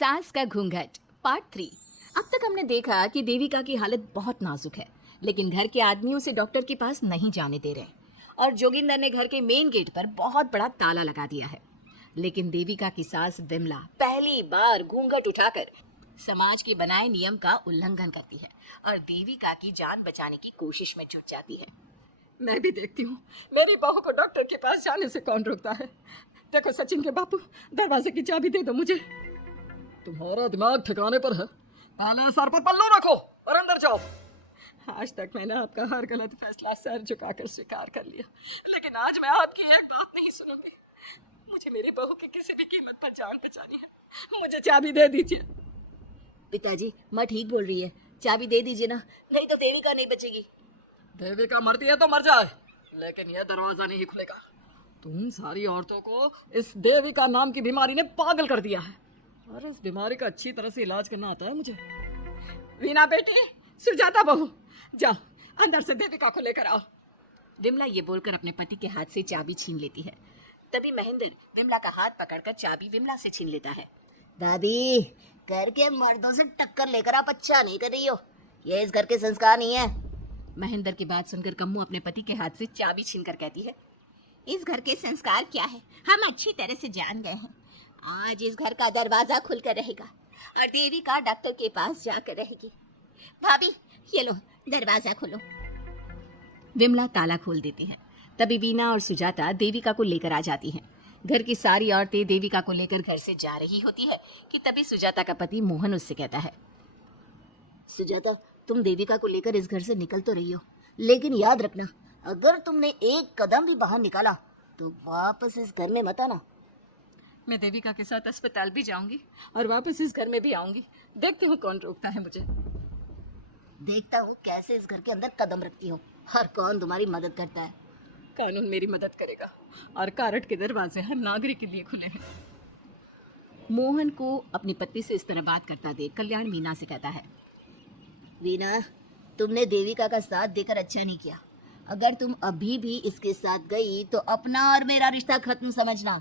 सास का घूंघट पार्ट 3। अब तक हमने देखा कि देविका की हालत बहुत नाजुक है, लेकिन घर के आदमी उसे डॉक्टर के पास नहीं जाने दे रहे और जोगिंदर ने घर के मेन गेट पर बहुत बड़ा ताला लगा दिया है। लेकिन देविका की सास विमला पहली बार घूंघट उठाकर समाज के बनाए नियम का उल्लंघन करती है और देविका की जान बचाने की कोशिश में जुट जाती है। मैं भी देखती हूँ मेरी बहू को डॉक्टर के पास जाने से कौन रोकता है। देखो सचिन के बापू, दरवाजे की चाबी दे दो मुझे। तुम्हारा दिमाग ठिकाने पर है, पहले सर पर पल्लू रखो और अंदर जाओ। आज तक मैंने आपका हर गलत फैसला सर झुकाकर स्वीकार कर लिया, लेकिन आज मैं आपकी एक बात नहीं सुनूंगी। मुझे मेरी बहू की किसी भी कीमत पर जान बचानी है। मुझे चाबी दे दीजिए। पिताजी, माँ ठीक बोल रही है, चाबी दे दीजिए ना, नहीं तो देविका नहीं बचेगी। देविका मरती है तो मर जाए, लेकिन यह दरवाजा नहीं खुलेगा। तुम सारी औरतों को इस देविका नाम की बीमारी ने पागल कर दिया है और इस बीमारी का अच्छी तरह से इलाज करना आता है मुझे। वीना बेटी, सुजाता बहू, जाओ अंदर से देविका को लेकर आओ। विमला ये बोलकर अपने पति के हाथ से चाबी छीन लेती है। तभी महेंद्र विमला का हाथ पकड़कर चाबी विमला से छीन लेता है। भाभी, घर के मर्दों से टक्कर लेकर आप अच्छा नहीं कर रही हो। ये इस घर के संस्कार नहीं है। महेंद्र की बात सुनकर कम्मू अपने पति के हाथ से चाबी छीनकर कहती है, इस घर के संस्कार क्या है हम अच्छी तरह से जान गए हैं। आज इस घर का दरवाजा खुलकर रहेगा और देविका डॉक्टर के पास जाकर रहेगी। भाभी, ये लो दरवाजा खोलो। विमला ताला खोल देती है। तभी वीना और सुजाता देविका को लेकर आ जाती हैं। घर की सारी औरतें देविका को लेकर घर से जा रही होती है कि तभी सुजाता का पति मोहन उससे कहता है, सुजाता, तुम देविका को लेकर इस घर से निकल तो रही हो, लेकिन याद रखना, अगर तुमने एक कदम भी बाहर निकाला तो वापस इस घर में मत आना। मैं देविका के साथ अस्पताल भी जाऊंगी और वापस इस घर में भी आऊंगी। देखती हूँ कौन रोकता है मुझे। देखता हूँ कैसे इस घर के अंदर कदम रखती हो और कौन तुम्हारी मदद करता है। कानून मेरी मदद करेगा और कारट के दरवाजे हर नागरिक के लिए खुले हैं। मोहन को अपनी पत्नी से इस तरह बात करता देख कल्याण वीना से कहता है, वीना, तुमने देविका का साथ देकर अच्छा नहीं किया। अगर तुम अभी भी इसके साथ गई तो अपना और मेरा रिश्ता खत्म समझना।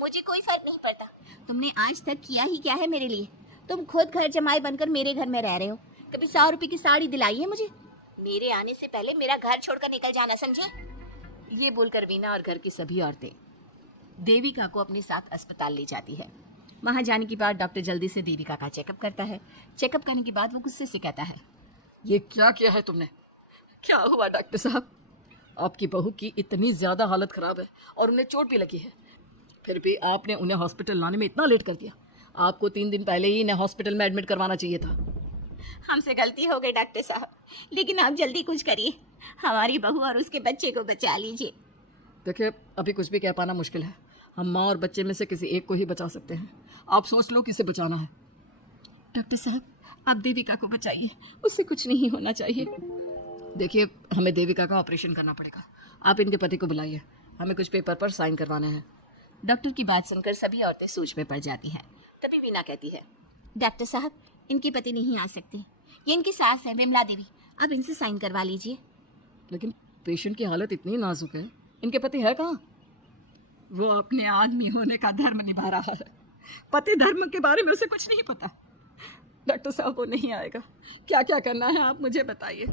मुझे कोई फर्क नहीं पड़ता। तुमने आज तक किया ही क्या है मेरे लिए? तुम खुद घर जमाई बनकर मेरे घर में रह रहे हो। कभी 100 रुपए की साड़ी दिलाई है मुझे? मेरे आने से पहले मेरा घर छोड़कर निकल जाना, समझे? ये बोलकर वीना और घर की सभी औरतें देविका को अपने साथ अस्पताल ले जाती है। वहां जाने के बाद डॉक्टर जल्दी से देविका का चेकअप करता है। चेकअप करने के बाद वो गुस्से से कहता है, ये क्या किया है तुमने? क्या हुआ डॉक्टर साहब? आपकी बहू की इतनी ज्यादा हालत खराब है और उन्हें चोट भी लगी है, फिर भी आपने उन्हें हॉस्पिटल लाने में इतना लेट कर दिया। आपको 3 दिन पहले ही इन्हें हॉस्पिटल में एडमिट करवाना चाहिए था। हमसे गलती हो गई डॉक्टर साहब, लेकिन आप जल्दी कुछ करिए, हमारी बहू और उसके बच्चे को बचा लीजिए। देखिए, अभी कुछ भी कह पाना मुश्किल है। हम माँ और बच्चे में से किसी एक को ही बचा सकते हैं। आप सोच लो किसे बचाना है। डॉक्टर साहब, आप देविका को बचाइए, उससे कुछ नहीं होना चाहिए। देखिए, हमें देविका का ऑपरेशन करना पड़ेगा। आप इनके पति को बुलाइए, हमें कुछ पेपर पर साइन करवाने हैं। डॉक्टर की बात सुनकर सभी औरतें सोच में पड़ जाती हैं। तभी वीना कहती है, डॉक्टर साहब, इनके पति नहीं आ सकते, ये इनकी सास है विमला देवी, आप इनसे साइन करवा लीजिए। लेकिन पेशेंट की हालत इतनी नाजुक है, इनके पति है कहाँ? वो अपने आदमी होने का धर्म निभा रहा है। पति धर्म के बारे में उसे कुछ नहीं पता। डॉक्टर साहब, वो नहीं आएगा। क्या क्या करना है आप मुझे बताइए।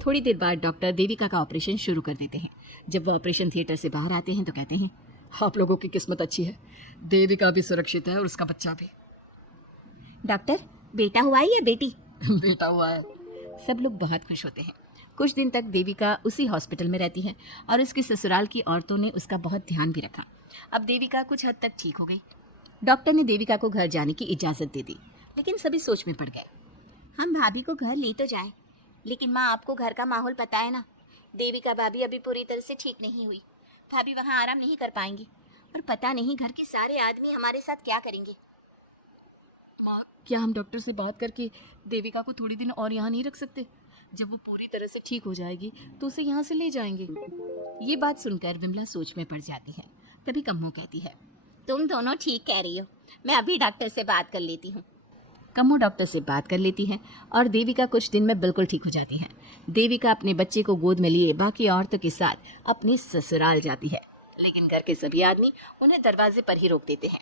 थोड़ी देर बाद डॉक्टर देविका का ऑपरेशन शुरू कर देते हैं। जब वो ऑपरेशन थिएटर से बाहर आते हैं तो कहते हैं, आप लोगों की किस्मत अच्छी है, देविका भी सुरक्षित है और उसका बच्चा भी। डॉक्टर, बेटा हुआ है या बेटी? बेटा हुआ है। सब लोग बहुत खुश होते हैं। कुछ दिन तक देविका उसी हॉस्पिटल में रहती है और उसके ससुराल की औरतों ने उसका बहुत ध्यान भी रखा। अब देविका कुछ हद तक ठीक हो गई। डॉक्टर ने देविका को घर जाने की इजाज़त दे दी, लेकिन सभी सोच में पड़ गए। हम भाभी को घर ले तो जाएं, लेकिन माँ, आपको घर का माहौल पता है ना, देविका भाभी अभी पूरी तरह से ठीक नहीं हुई। भाभी वहाँ आराम नहीं कर पाएंगी और पता नहीं घर के सारे आदमी हमारे साथ क्या करेंगे। माँ, क्या हम डॉक्टर से बात करके देविका को थोड़ी दिन और यहाँ नहीं रख सकते? जब वो पूरी तरह से ठीक हो जाएगी तो उसे यहाँ से ले जाएंगे। ये बात सुनकर विमला सोच में पड़ जाती है। तभी कम्मू कहती है, तुम दोनों ठीक कह रही हो, मैं अभी डॉक्टर से बात कर लेती हूँ। कम्मू डॉक्टर से बात कर लेती है और देविका कुछ दिन में बिल्कुल ठीक हो जाती है। देविका अपने बच्चे को गोद में लिए बाकी औरतों के साथ अपने ससुराल जाती है, लेकिन घर के सभी आदमी उन्हें दरवाजे पर ही रोक देते हैं।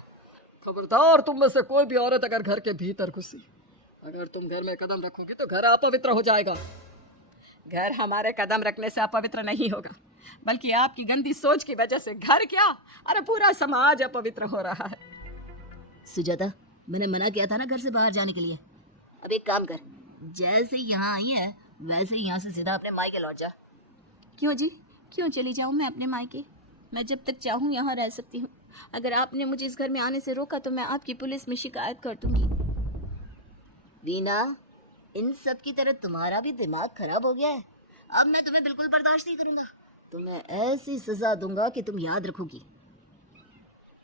खबरदार, तुम में से कोई भी औरत अगर घर के भीतर घुसी, अगर तुम घर में कदम रखोगी तो घर अपवित्र हो जाएगा। घर हमारे कदम रखने से अपवित्र नहीं होगा, बल्कि आपकी गंदी सोच की वजह से घर क्या, अरे पूरा समाज अपवित्र हो रहा है। सुजाता, मैंने मना किया था ना घर से बाहर जाने के लिए। अब एक काम कर, जैसे यहाँ आई है वैसे ही यहाँ से सीधा अपने मायके लौट जा। क्यों जी, क्यों चली जाऊँ मैं अपने मायके? मैं जब तक चाहूँ यहाँ रह सकती हूँ। अगर आपने मुझे इस घर में आने से रोका तो मैं आपकी पुलिस में शिकायत कर दूंगी। वीना, इन सब की तरह तुम्हारा भी दिमाग खराब हो गया है। अब मैं तुम्हें बिल्कुल बर्दाश्त नहीं करूंगा। तुम्हें ऐसी सजा दूंगा कि तुम याद रखोगी।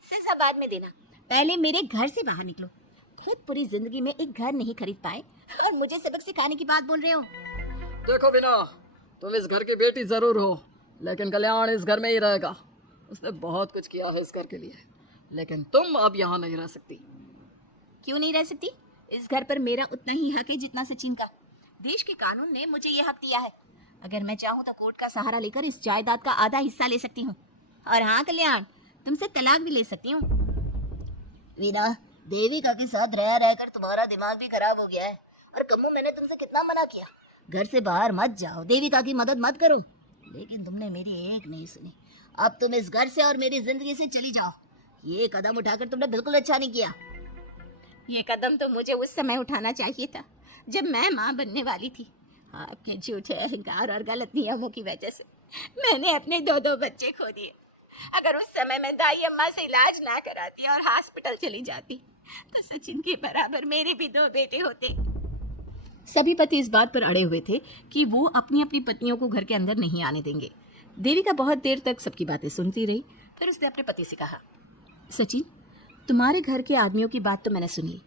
सजा बाद में देना, पहले मेरे घर से बाहर निकलो। खुद पूरी जिंदगी में एक घर नहीं खरीद पाए और मुझे सबक सिखाने की बात बोल रहे हो। देखो वीना, तुम इस घर की बेटी जरूर हो, लेकिन कल्याण इस घर में ही रहेगा। उसने बहुत कुछ किया है इस घर के लिए, लेकिन तुम अब यहाँ नहीं रह सकती। क्यों नहीं रह सकती? इस घर पर मेरा उतना ही हक है जितना सचिन का। देश के कानून ने मुझे ये हक दिया है। अगर मैं चाहूँ तो कोर्ट का सहारा लेकर इस जायदाद का आधा हिस्सा ले सकती हूँ। और हाँ कल्याण, तुमसे तलाक भी ले सकती हूँ। वीना, देविका के साथ रह रहकर तुम्हारा दिमाग भी खराब हो गया है। और कम्मू, मैंने तुमसे कितना मना किया, घर से बाहर मत जाओ, देविका की मदद मत करो, लेकिन तुमने मेरी एक नहीं सुनी। अब तुम इस घर से और मेरी जिंदगी से चली जाओ। ये कदम उठाकर तुमने बिल्कुल अच्छा नहीं किया। ये कदम तो मुझे उस समय उठाना चाहिए था जब मैं माँ बनने वाली थी। आपके झूठे अहंकार और गलत नियमों की वजह से मैंने अपने 2 बच्चे खो दिए। अगर उस समय मैं दाई अम्मा से इलाज ना कराती और हॉस्पिटल चली जाती तो सचिन के बराबर मेरे भी 2 बेटे होते। सभी पति इस बात पर अड़े हुए थे कि वो अपनी अपनी पत्नियों को घर के अंदर नहीं आने देंगे। देविका बहुत देर तक सबकी बातें सुनती रही। फिर उसने अपने पति से कहा, सचिन, तुम्हारे घर के आदमियों की बात तो मैंने सुन ली।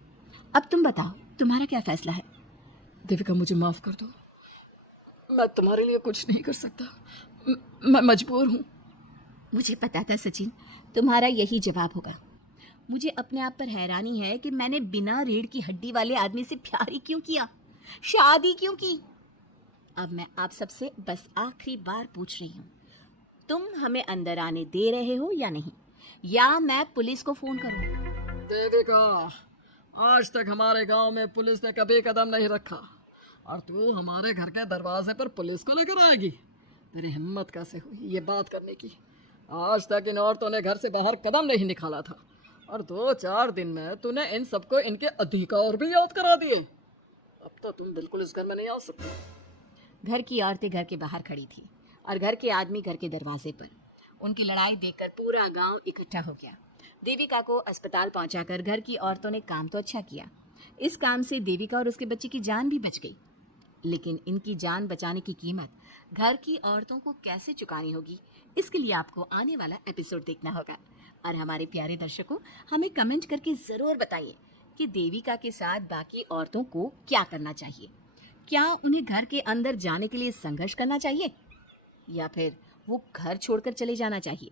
अब तुम बताओ, तुम्हारा क्या फैसला है? देविका, मुझे माफ कर दो, मैं तुम्हारे लिए कुछ नहीं कर सकता। मैं मजबूर हूँ। मुझे पता था सचिन, तुम्हारा यही जवाब होगा। मुझे अपने आप पर हैरानी है कि मैंने बिना रीढ़ की हड्डी वाले आदमी से प्यार ही क्यों किया, शादी क्यों की। अब मैं आप सबसे बस आखिरी बार पूछ रही हूँ, तुम हमें अंदर आने दे रहे हो या नहीं, या मैं पुलिस को फोन करूँ? देविका, आज तक हमारे गांव में पुलिस ने कभी कदम नहीं रखा, और तू हमारे घर के दरवाजे पर पुलिस को लेकर आएगी? तेरी हिम्मत कैसे हुई ये बात करने की? आज तक इन औरतों ने घर से बाहर कदम नहीं निकाला था, और 2-4 दिन में तूने इन सबको इनके अधिकार भी याद करा दिए। अब तो तुम बिल्कुल इस घर में नहीं आ सकती। घर की औरतें घर के बाहर खड़ी थी और घर के आदमी घर के दरवाजे पर। उनकी लड़ाई देखकर पूरा गांव इकट्ठा हो गया। देविका को अस्पताल पहुंचाकर घर की औरतों ने काम तो अच्छा किया। इस काम से देविका और उसके बच्चे की जान भी बच गई, लेकिन इनकी जान बचाने की कीमत घर की औरतों को कैसे चुकानी होगी, इसके लिए आपको आने वाला एपिसोड देखना होगा। और हमारे प्यारे दर्शकों, हमें कमेंट करके ज़रूर बताइए कि देविका के साथ बाकी औरतों को क्या करना चाहिए। क्या उन्हें घर के अंदर जाने के लिए संघर्ष करना चाहिए, या फिर वो घर छोड़कर चले जाना चाहिए?